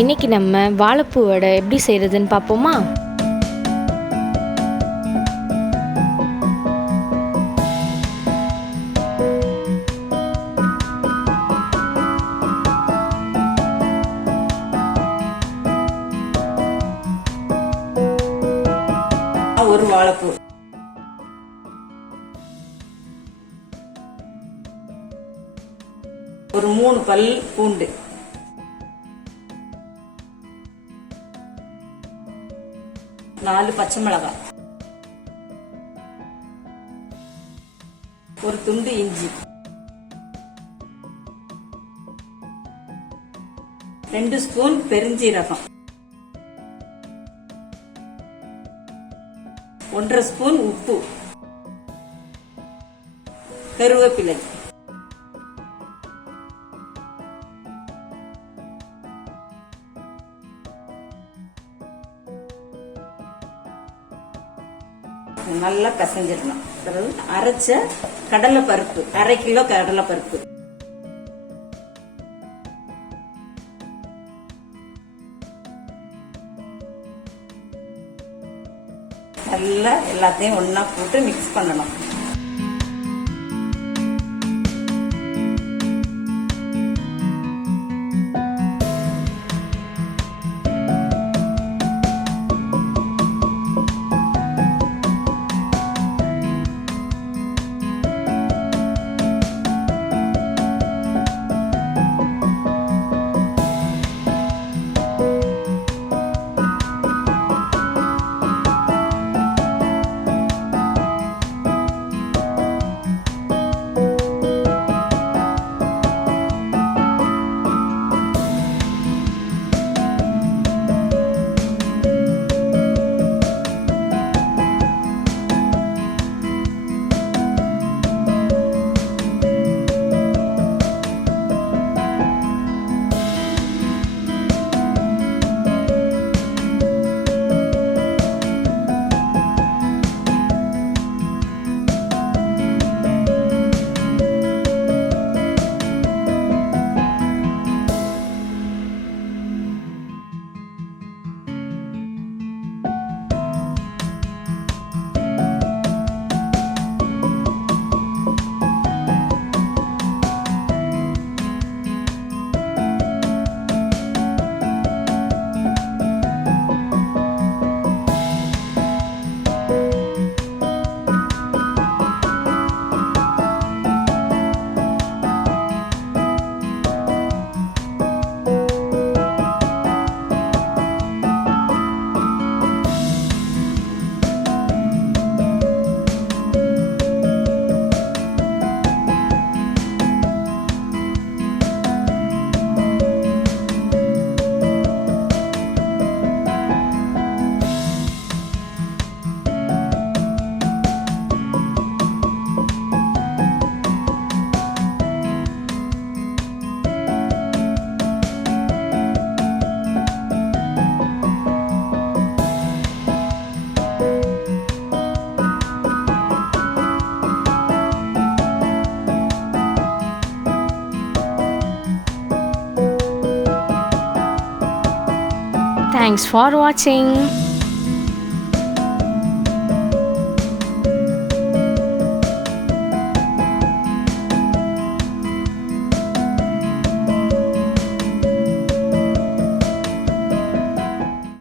இன்றைக்கி நம்ம வாழைப்பூ வடை எப்படி செய்கிறதுன்னு பார்ப்போமா? ஒரு வாழைப்பூ, ஒரு 3 பல் பூண்டு, நாலு பச்சை மிளகாய், ஒரு துண்டு இஞ்சி, 2 ஸ்பூன் பெருஞ்சீரகம், 1.5 ஸ்பூன் உப்பு, கருவேப்பிலை, நல்லா பிசைஞ்சிடணும். அரைச்ச கடலை பருப்பு, 1/2 கிலோ கடலை பருப்பு, நல்லா எல்லாத்தையும் ஒன்னா போட்டு மிக்ஸ் பண்ணணும். Thanks for watching.